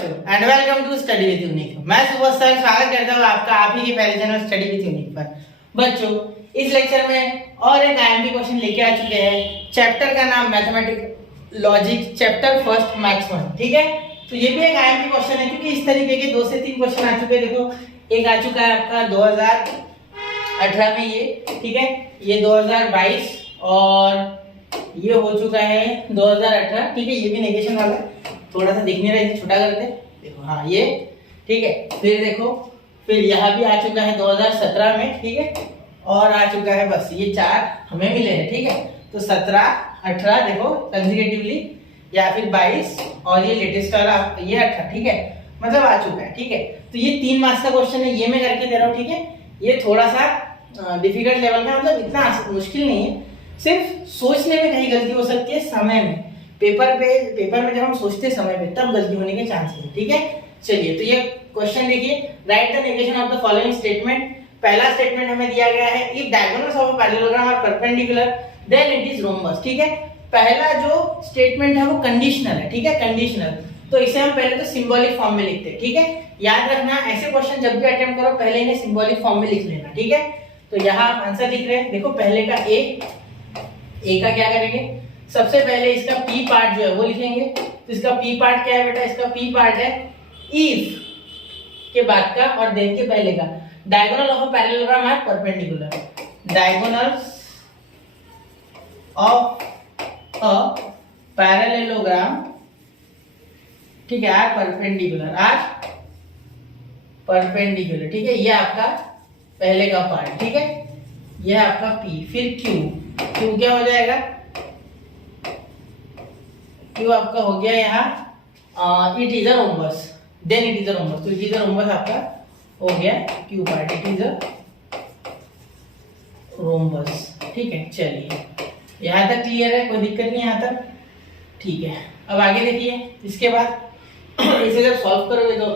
बच्चों and welcome to study with Unique. मैं सुबह सर स्वागत करता हूँ आपका आप ही के पहले चैनल स्टडी विद यूनिक पर। बच्चों इस लेक्चर में और एक आईएमपी क्वेश्चन लेके आ चुके हैं। चैप्टर का नाम mathematics logic chapter first maths 1। ठीक है, तो ये भी एक आईएमपी क्वेश्चन है क्योंकि इस तरीके के 2 से 3 क्वेश्चन आ चुके हैं। देखो एक आ चुका है आपका 2018 में ये, ठीक है, ये 2022 और ये हो चुका है 2018। ठीक है, ये भी नेगेशन वाला थोड़ा सा दिखने रहा है, छोटा करते देखो, हाँ ये ठीक है। फिर देखो फिर यहाँ भी आ चुका है 2017 में, ठीक है, और आ चुका है बस ये 4 हमें मिले हैं। ठीक है, तो 17 18 देखो कंसेक्यूटिवली या फिर 22 और ये लेटेस्ट वाला ये 18। ठीक है, मतलब आ चुका है। ठीक है, तो ये 3 मार्क्स का क्वेश्चन है, ये मैं करके दे रहा हूँ। ठीक है, ये थोड़ा सा डिफिकल्ट लेवल का, मतलब इतना मुश्किल नहीं है, सिर्फ सोचने में कहीं गलती हो सकती है, समय में पेपर में जब हम सोचते समय पे तब गलती होने के चांसेस है। ठीक है, चलिए तो ये क्वेश्चन देखिए, write the negation of the following statement. पहला स्टेटमेंट हमें दिया गया है, if diagonals of a parallelogram are perpendicular then it is rhombus. ठीक है, पहला जो स्टेटमेंट है वो कंडीशनल है। ठीक है, कंडीशनल, तो इसे हम पहले तो सिंबॉलिक फॉर्म में लिखते हैं। ठीक है, याद रखना ऐसे क्वेश्चन जब भी अटेम्प्ट करो पहले इन्हें सिंबॉलिक फॉर्म में लिख लेना। ठीक है, तो यहाँ आप आंसर लिख रहे हैं, देखो पहले का ए का क्या करेंगे, सबसे पहले इसका पी पार्ट जो है वो लिखेंगे। तो इसका पी पार्ट क्या है बेटा, इसका पी पार्ट है इफ के बाद का और देन के पहले का। Diagonal of a parallelogram are perpendicular, diagonals of a parallelogram, ठीक है, आर परपेंडिकुलर, ठीक है, ये आपका पहले का पार्ट। ठीक है, ये आपका पी, फिर क्यू क्या हो जाएगा, क्यू आपका हो गया यहाँ it is a rhombus, then it is a rhombus, तो इट इज अ रोम्बस आपका हो गया Q part, it is a rhombus. ठीक है, चलिए यहाँ तक क्लियर है, कोई दिक्कत नहीं यहाँ तक। ठीक है, अब आगे देखिए, इसके बाद इसे जब सॉल्व करोगे तो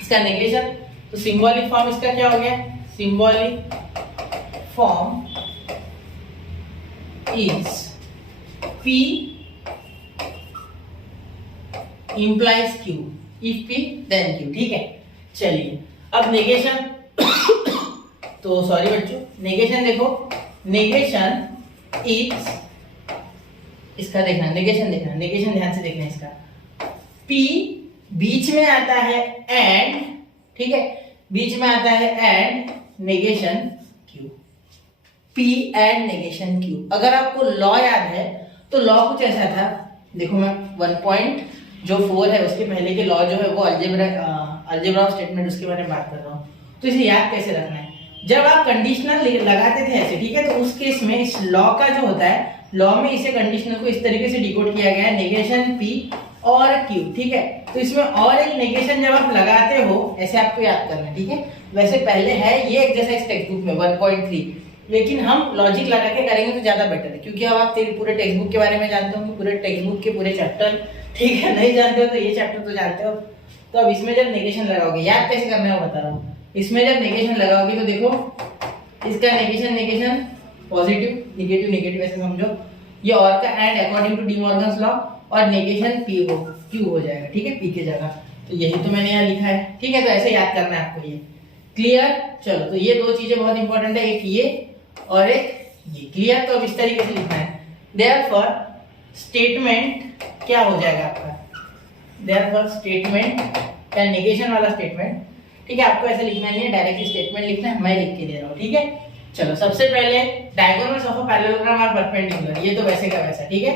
इसका नेगेशन, तो सिंबॉलिक फॉर्म इसका क्या हो गया, symbolic form is P implies Q, if P then Q। ठीक है, चलिए अब नेगेशन तो सॉरी बच्चों, नेगेशन देखो, नेगेशन इज, इसका देखना, नेगेशन देखना, नेगेशन ध्यान से देखना, इसका P बीच में आता है एंड, ठीक है, बीच में आता है and negation Q, P and negation Q। अगर आपको लॉ याद है तो लॉ कुछ ऐसा था, देखो मैं 1.4 है उसके पहले के लॉ जो है वो अलजेब्रा ऑफ स्टेटमेंट, उसके बारे में बात कर रहा हूँ। तो इसे याद कैसे रखना है, जब आप कंडीशनल लगाते थे ऐसे, ठीक है, तो उस केस में इस लॉ का जो होता है, लॉ में इसे कंडीशनल को इस तरीके से डिकोड किया गया है, नेगेशन P और Q। ठीक है, तो इसमें और एक नेगेशन जब आप लगाते हो ऐसे आपको याद करना है। ठीक है, वैसे पहले है ये एक्सरसाइज टेक्स्ट बुक में 1.3, लेकिन हम लॉजिक लगा के करेंगे तो ज्यादा बेटर है, क्योंकि अब आप पूरे टेक्स्ट बुक के बारे में जानते हो, पूरे टेक्स्ट बुक के पूरे चैप्टर, ठीक है, नहीं जानते हो तो ये चैप्टर तो जानते हो। तो अब इसमें जब नेगेशन लगाओगे, याद कैसे करना है वो बता रहा हूँ, इसमें जब नेगेशन लगाओगे तो देखो इसका नेगेशन पॉजिटिव नेगेटिव ऐसे समझो, ये और का and according to De Morgan's law, और नेगेशन क्यू हो जाएगा। ठीक है, पी की जगह, तो यही तो मैंने यहाँ लिखा है। ठीक है, तो ऐसे याद करना है आपको, ये क्लियर। चलो, तो ये 2 चीजें बहुत इंपॉर्टेंट है, एक ये और एक ये, क्लियर। तो अब इस तरीके से लिखना है, देयरफॉर स्टेटमेंट क्या हो जाएगा आपका, देयरफॉर स्टेटमेंट या नेगेशन वाला स्टेटमेंट, ठीक है, आपको ऐसे लिखना नहीं है, डायरेक्टली स्टेटमेंट लिखना है, मैं लिख के दे रहा हूँ। ठीक है, चलो सबसे पहले diagonals of a parallelogram are perpendicular, ये तो वैसे का वैसा, ठीक है,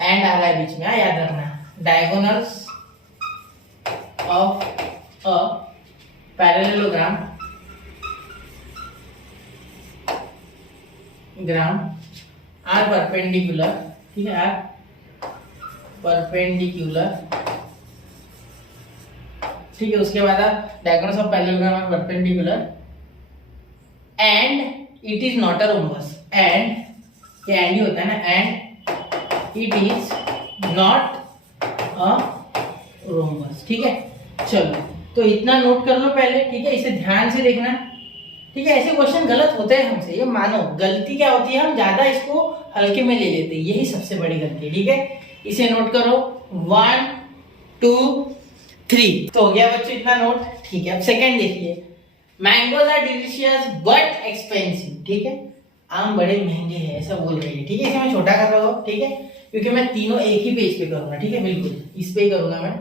एंड आ रहा है बीच में, याद रखना, diagonals of a parallelogram are perpendicular, ठीक है, आर परपेंडिकुलर, ठीक है, उसके बाद आप diagonals of parallelogram are perpendicular and it is not a rhombus, and ये एंड ही होता है ना, and it is not a rhombus. ठीक है, चलो तो इतना नोट कर लो पहले। ठीक है, इसे ध्यान से देखना। ठीक है, ऐसे क्वेश्चन गलत होते हैं हमसे, ये मानो, गलती क्या होती है, हम ज्यादा इसको हल्के में ले लेते हैं, यही सबसे बड़ी गलती है। ठीक है, इसे नोट करो, 1 2 3। तो हो गया बच्चों इतना नोट, ठीक है। अब सेकंड देखिए, mangoes are delicious but expensive, ठीक है। आम बड़े महंगे हैं ऐसा बोल रही है, ठीक है। इसे मैं छोटा कर रहा हूँ, ठीक है, क्योंकि मैं तीनों एक ही पेज पे करूंगा, ठीक है, बिल्कुल इस पे ही करूंगा मैं।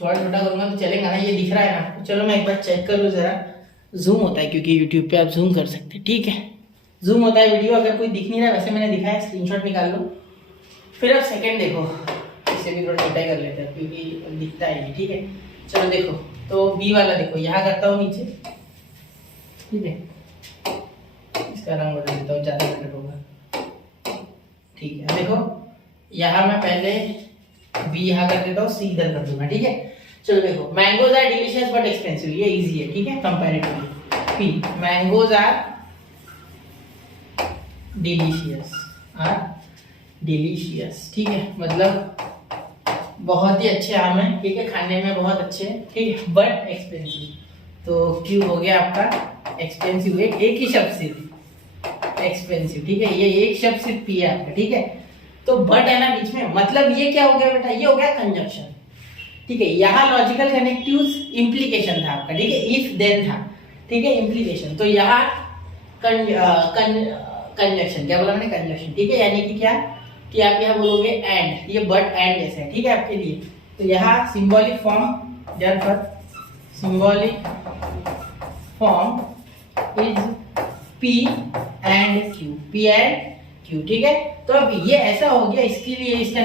थोड़ा छोटा करूंगा तो चलेगा ना, ये दिख रहा है ना। चलो मैं एक बार चेक कर लूँ जरा, जूम होता है क्योंकि यूट्यूब पे आप जूम कर सकते हैं, ठीक है, जूम होता है वीडियो। अगर कोई दिख नहीं रहा, वैसे मैंने दिखाया, स्क्रीनशॉट निकाल लो। फिर अब सेकंड देखो, इसे भी थोड़ा छोटा ही कर लेते हैं क्योंकि अब दिखता है, ठीक है। चलो देखो, तो बी वाला देखो, यहाँ करता हूँ नीचे, ठीक है, इसका रंग बदल देता हूँ, ज़्यादा बेटर होगा, ठीक है। देखो यहाँ मैं पहले बी यहाँ कर देता हूँ, सी इधर कर दूंगा, ठीक है। चलो देखो, mangoes are delicious but expensive, ये इजी है, ठीक है, comparatively. P, mangoes are delicious, ठीक है, मतलब बहुत ही अच्छे आम है, ठीक है, खाने में बहुत अच्छे हैं, ठीक है, बट एक्सपेंसिव। तो क्यों हो गया आपका एक्सपेंसिव, एक ही शब्द सिर्फ एक्सपेंसिव, ठीक है, ये एक शब्द सिर्फ पी है आपका, ठीक है। तो बट है ना बीच में, मतलब ये क्या हो गया बेटा, ये हो गया कंजंक्शन, ठीक है। यहाँ लॉजिकल कनेक्टिव्स इम्प्लीकेशन था आपका, ठीक है, इफ देन था, ठीक है, इम्प्लीकेशन। तो यहाँ कंजंक्शन, क्या बोला मैंने, कंजंक्शन, ठीक है, यानी कि क्या कि आप यहाँ बोलोगे एंड, ये बट एंड जैसे है, ठीक है, आपके लिए। तो यहाँ symbolic form, therefore symbolic form is P and Q, P and Q, ठीक है। तो अब ये ऐसा हो गया, इसके लिए इसका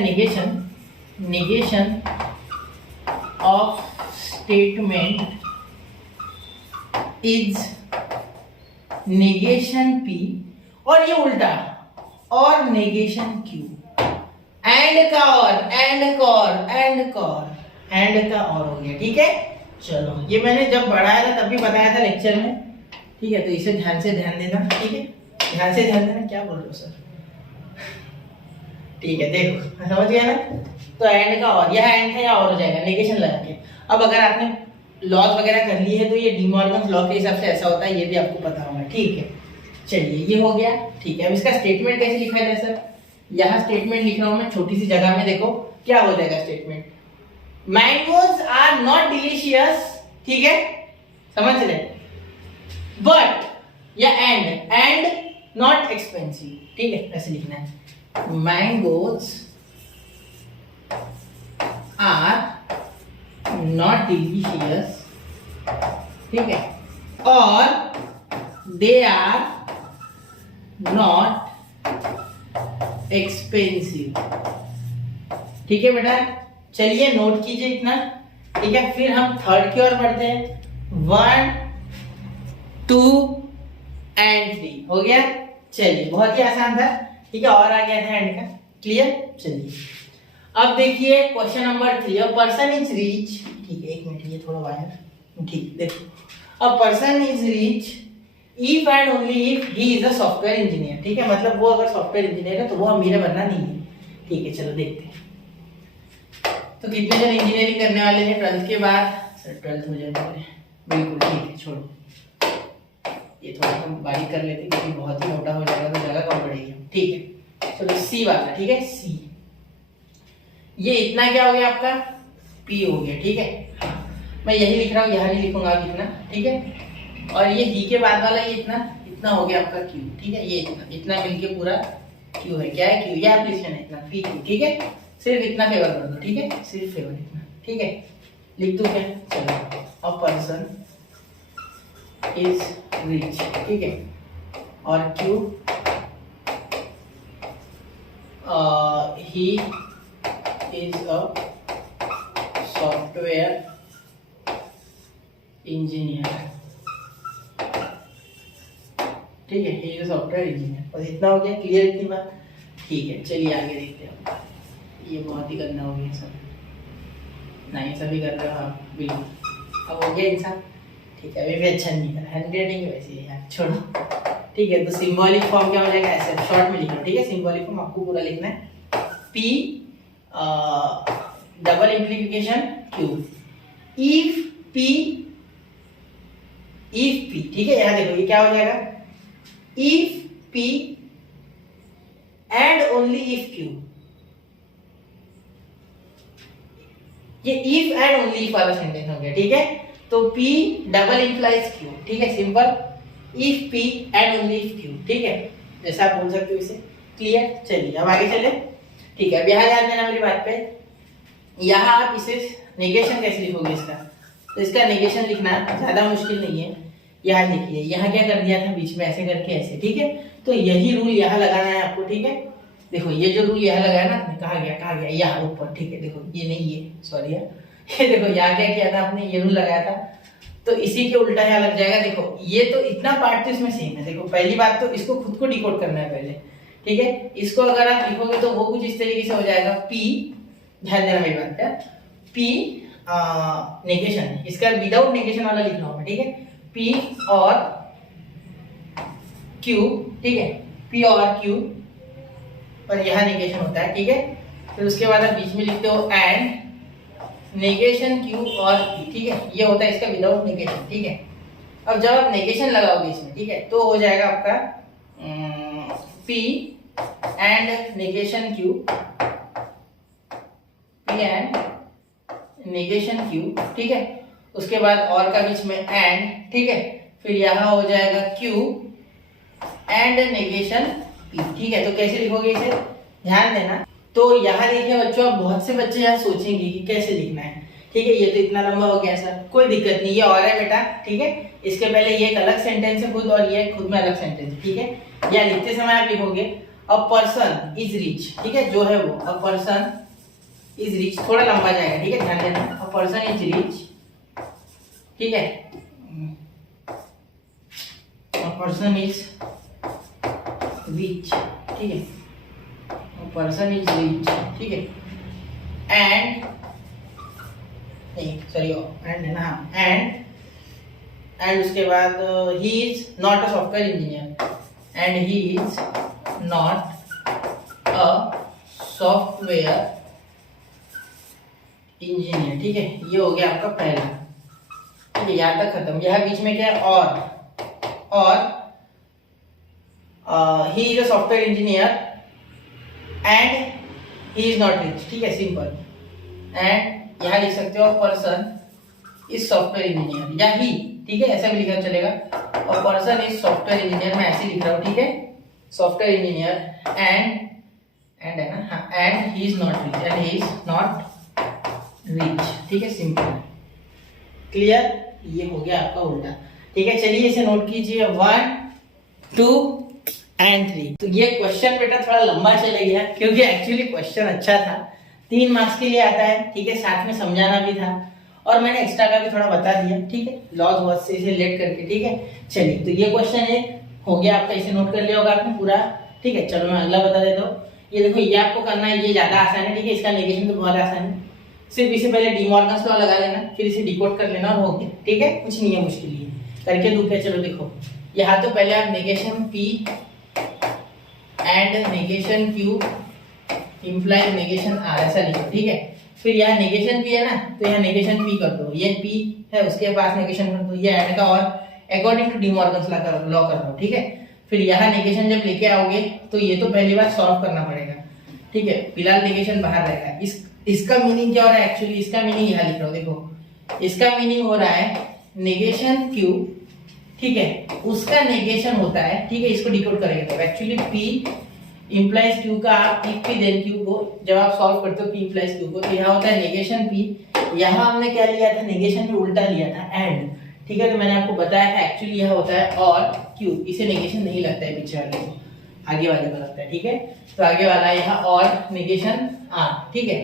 negation of statement is negation P, और ये उल्टा, और नेगेशन क्यू, एंड का और हो गया, ठीक है। चलो ये मैंने जब पढ़ाया था तब भी बताया था लेक्चर में, ठीक है, तो इसे ध्यान से ध्यान देना, ठीक है, ध्यान से ध्यान देना। क्या बोल रहे हो सर, ठीक है, देखो समझ गया ना। तो एंड का और, यह एंड था या और हो जाएगा नेगेशन लगा के। अब अगर आपने लॉज वगैरह कर लिए है तो ये डिमॉर्गन्स लॉ के हिसाब से ऐसा होता है, ये भी आपको पता होगा, ठीक है। चलिए ये हो गया, ठीक है। अब इसका स्टेटमेंट कैसे लिखा जाए सर, यहाँ स्टेटमेंट लिख रहा हूं मैं छोटी सी जगह में, देखो क्या हो जाएगा statement, mangoes are not delicious, ठीक है, समझ रहे, बट या एंड नॉट एक्सपेंसिव, ठीक है, ऐसे लिखना है, मैंगोज आर नॉट डिलीशियस, ठीक है, और दे आर नॉट एक्सपेंसिव, ठीक है बेटा। चलिए नोट कीजिए इतना, ठीक है। फिर हम थर्ड की ओर बढ़ते हैं, 1 2 एंड 3 हो गया। चलिए बहुत ही आसान था, ठीक है, और आ गया था एंड का, क्लियर। चलिए अब देखिए question number 3, a person is rich, ठीक है, एक मिनट ये थोड़ा वायर, ठीक, देखो, a person is rich if and only if he is a software engineer, ठीक है, मतलब वो अगर सॉफ्टवेयर इंजीनियर है तो वो अमीर बनना नहीं है, ठीक है। चलो देखते हैं, तो कितने जन इंजीनियरिंग करने वाले हैं 12th के बाद, सर 12th हो जाए बिल्कुल, ठीक है, छोड़ो ये थोड़ा हम बारीक कर लेते हैं क्योंकि बहुत ही मोटा हो जाएगा तो जगह कम पड़ेगी, ठीक है। चलो सी वाला, ठीक है, सी, ये इतना क्या हो गया आपका, पी हो गया, ठीक है। मैं यही लिख रहा हूँ, यहाँ नहीं लिखूंगा आप इतना, ठीक है। और ये ही के बाद वाला ये इतना हो गया आपका क्यू, ठीक है, ये इतना मिलके पूरा क्यू है, क्या है, क्यू, ये एप्लीकेशन है इतना, पी क्यू, ठीक है। सिर्फ इतना फेवर कर दो, ठीक है, सिर्फ फेवर इतना, ठीक है, लिख दो क्या, चलो, अ पर्सन इज रिच, ठीक है, और Q he is a software engineer, ठीक है, he is a software engineer, और इतना हो गया, क्लियर इतनी बात, ठीक है। चलिए आगे देखते हैं, ये बहुत ही गंदा हो गया सब, नहीं सभी कर रहे हो आप, बिल्कुल, अब हो गया इंसान, ठीक है, अभी भी अच्छा नहीं है, हैंडराइटिंग वैसी है यार, छोड़ो, ठीक है। तो सिंबॉलिक फॉर्म क्या हो जाएगा, ऐसे शॉर्ट में लिखना, ठीक है, सिंबॉलिक फॉर्म आपको पूरा लिखना है, P double implication Q, if P, ठीक है, यहाँ देखो ये क्या हो जाएगा, if P and only if Q, ये इफ एंड ओनली इफ वाला सेंटेंस हो गया, ठीक है। तो P डबल इंप्लाइज Q, ठीक है, simple. If P and only if Q, ठीक है, जैसा आप बोल सकते हो इसे। क्लियर? चलिए अब आगे चले, ठीक है। अब यहाँ ध्यान देना मेरी बात पे, यहाँ आप इसे नेगेशन कैसे लिखोगे इसका, तो इसका नेगेशन लिखना ज्यादा मुश्किल नहीं है। यहाँ देखिए, यहाँ क्या कर दिया था बीच में, ऐसे करके ऐसे, ठीक है। तो यही रूल यहाँ लगाना है आपको, ठीक है। देखो ये जो रूल यहाँ लगाया ना आपने, कहा गया यहाँ ऊपर, ठीक है। देखो ये नहीं, ये सॉरी यार, ये देखो यहाँ क्या किया था आपने, ये रूल लगाया था, तो इसी के उल्टा यहाँ लग जाएगा। देखो ये तो इतना पार्ट तो इसमें सेम है। देखो पहली बात तो इसको खुद को डिकोड करना है पहले, ठीक है। इसको अगर आप लिखोगे तो वो कुछ इस तरीके से हो जाएगा, P, ध्यान देना मेरी बात पे, P नेगेशन, इसका विदाउट नेगेशन वाला लिखना होगा, ठीक है। P और Q, ठीक है, P और Q, और यहाँ नेगेशन होता है, ठीक है। फिर उसके बाद आप बीच में लिखते हो एंड नेगेशन Q और P, ठीक है। ये होता है इसका विदाउट नेगेशन, ठीक है। अब जब आप नेगेशन लगाओगे इसमें, ठीक है, तो हो जाएगा आपका P and negation Q, P and negation Q, ठीक है। उसके बाद और का बीच में एंड, ठीक है। फिर यहाँ हो जाएगा Q एंड नेगेशन P, ठीक है। तो कैसे लिखोगे इसे, ध्यान देना। तो यहाँ देखिए बच्चों, बहुत से बच्चे यहाँ सोचेंगे कि कैसे लिखना है, ठीक है। ये तो इतना लंबा हो गया सर, कोई दिक्कत नहीं, ये और है बेटा, ठीक है। इसके पहले ये एक अलग सेंटेंस है खुद, और ये खुद में अलग सेंटेंस है, ठीक है। या लिखते समय आप लिखोगे अ पर्सन इज रिच, ठीक है, जो है वो, अ पर्सन इज रिच, थोड़ा लंबा जाएगा, ठीक है, ध्यान देना। अ पर्सन इज रिच, ठीक है, अ पर्सन इज रिच, ठीक है, पर्सन इज रिच, ठीक है। एंड नहीं सॉरी, एंड है ना, एंड उसके बाद he is not a software engineer, and he is not a software engineer, ठीक है। ये हो गया आपका पहला, ठीक है, यहाँ तक खत्म। यहाँ बीच में क्या है, और he is a software engineer and he is not rich, ठीक है, सिंपल। एंड यहाँ लिख सकते हो पर्सन इज सॉफ्टवेयर इंजीनियर, या ही, ठीक है, ऐसा भी लिखा चलेगा। और पर्सन इज सॉफ्टवेयर इंजीनियर, मैं ऐसे लिख रहा हूँ, ठीक है, सॉफ्टवेयर इंजीनियर एंड है ना, हाँ, and he is not rich, and he is not rich, ठीक है, सिंपल। क्लियर? ये हो गया आपका उल्टा, ठीक है। चलिए इसे नोट कीजिए, 1, 2 एंड 3। तो ये क्वेश्चन बेटा थोड़ा लंबा चले गया, क्योंकि एक्चुअली क्वेश्चन अच्छा था, 3 मार्क्स के लिए आता है, ठीक है, साथ में समझाना भी था, और मैंने एक्स्ट्रा का भी थोड़ा बता दिया, ठीक है, लॉज वर्ड से इसे लेट करके, ठीक है। चलिए, तो ये क्वेश्चन एक हो गया आपका, इसे नोट कर लिया होगा आपने पूरा, ठीक है। चलो मैं अगला बता देता हूँ। ये देखो, ये आपको करना है, ये ज्यादा आसान है, ठीक है, इसका नेगेशन तो बहुत आसान है। सिर्फ इसे पहले डीमॉर्गन्स लॉ लगा लेना, फिर इसे डिकोड कर लेना, और हो गया, ठीक है, कुछ नहीं है मुश्किल, ये करके दूं क्या। चलो देखो, यहाँ तो पहले आप negation P and negation Q implies negation R ऐसा लिखो, ठीक है। फिर यहाँ नेगेशन P है ना, तो यहाँ नेगेशन P कर दो, ये P है, उसके पास नेगेशन कर दो, ये एंड का, और अकॉर्डिंग टू डीमॉर्गन्स लॉ कर दो, ठीक है। फिर यहाँ नेगेशन जब लेके आओगे तो ये तो पहली बार सॉल्व करना पड़ेगा, ठीक है, फिलहाल नेगेशन बाहर रहेगा। इसका मीनिंग क्या हो रहा है, एक्चुअली इसका मीनिंग यहाँ लिख रहा हूँ, देखो, इसका मीनिंग हो रहा है नेगेशन Q, ठीक है, उसका नेगेशन होता है, ठीक है, इसको डिकोड करेंगे तो एक्चुअली P इंप्लाइज Q का, आप if P then Q को जब आप सॉल्व करते हो P इंप्लाइज Q को, तो यहाँ होता है नेगेशन P, यहाँ हमने क्या लिया था, नेगेशन में उल्टा लिया था एंड, ठीक है। तो मैंने आपको बताया था एक्चुअली यह होता है और Q, इसे नेगेशन नहीं लगता है पीछे वाले को, आगे वाले को लगता है, ठीक है। तो आगे वाला यहाँ और नेगेशन R, ठीक है,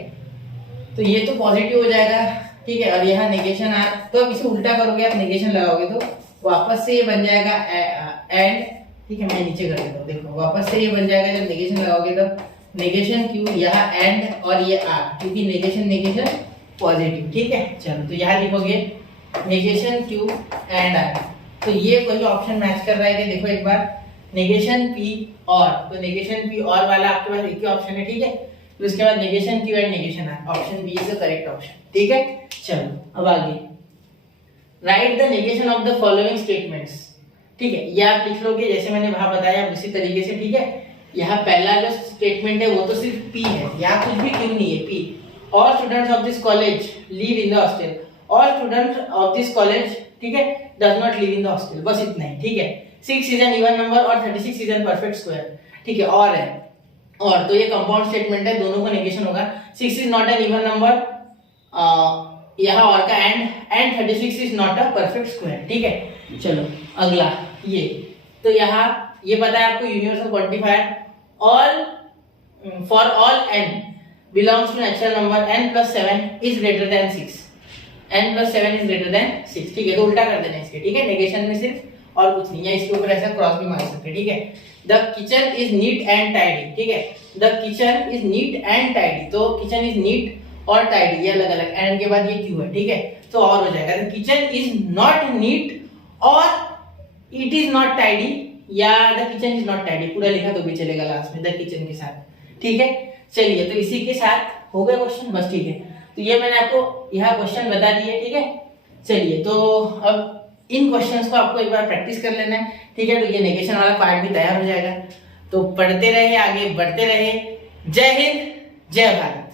तो ये तो पॉजिटिव हो जाएगा, ठीक है, और यहाँ नेगेशन R, तो अब इसे उल्टा करोगे, आप नेगेशन लगाओगे तो वापस से ये बन जाएगा एंड, ठीक है, मैं नीचे कर देता हूँ, देखो वापस से ये बन जाएगा, जब नेगेशन लगाओगे तो नेगेशन Q, यहाँ एंड, और ये R, क्योंकि नेगेशन पॉजिटिव, ठीक है। चलो, तो यहाँ लिखोगे नेगेशन Q एंड R, तो ये कोई ऑप्शन मैच कर रहा है कि देखो एक बार, नेगेशन P और, तो नेगेशन P और वाला आपके पास एक ही ऑप्शन है, ठीक है। तो उसके बाद negation Q and negation R, option B is the correct option, ठीक है। चलो अब आगे, write the negation of the following statements, ठीक है, ये आप लिख लोगे जैसे मैंने वहां बताया उसी तरीके से, ठीक है। यहाँ पहला जो स्टेटमेंट है वो तो सिर्फ P है, यहाँ कुछ भी Q नहीं है, P, all students of this college live in the hostel, all students of this college, ठीक है, does not live in the hostel, बस इतना ही, ठीक है। 6 इज एन इवन नंबर और 36 इज एन परफेक्ट स्क्वायर, ठीक है। और है, और तो ये कंपाउंड स्टेटमेंट है, दोनों का नेगेशन होगा। 6 is not an even number, यहाँ और का and 36 is not a perfect square, ठीक है। चलो अगला ये, तो यहाँ ये पता है आपको universal quantifier all for all n belongs to natural number n plus 7 is greater than 6, n plus 7 is greater than 6, ठीक है। तो उल्टा कर देना इसके, ठीक है, नेगेशन में सिर्फ और कुछ नहीं, या इसके ऊपर ऐसा क्रॉस भी मार सकते हैं, ठीक है। The kitchen is neat and tidy, ठीक है, the kitchen is neat and tidy, तो किचन इज नीट और टाइडी ये अलग अलग, एंड के बाद ये क्यों है, ठीक है, तो और हो जाएगा। The kitchen is not neat और इट इज नॉट टाइडी, या the kitchen is not tidy पूरा लिखा तो भी चलेगा लास्ट में द किचन के साथ, ठीक है। चलिए तो इसी के साथ हो गए क्वेश्चन, बस, ठीक है। तो ये मैंने आपको यहाँ क्वेश्चन बता दिए, ठीक है। चलिए तो अब इन क्वेश्चंस को आपको एक बार प्रैक्टिस कर लेना है, ठीक है। तो ये नेगेशन वाला पार्ट भी तैयार हो जाएगा, तो पढ़ते रहे, आगे बढ़ते रहे। जय हिंद, जय भारत।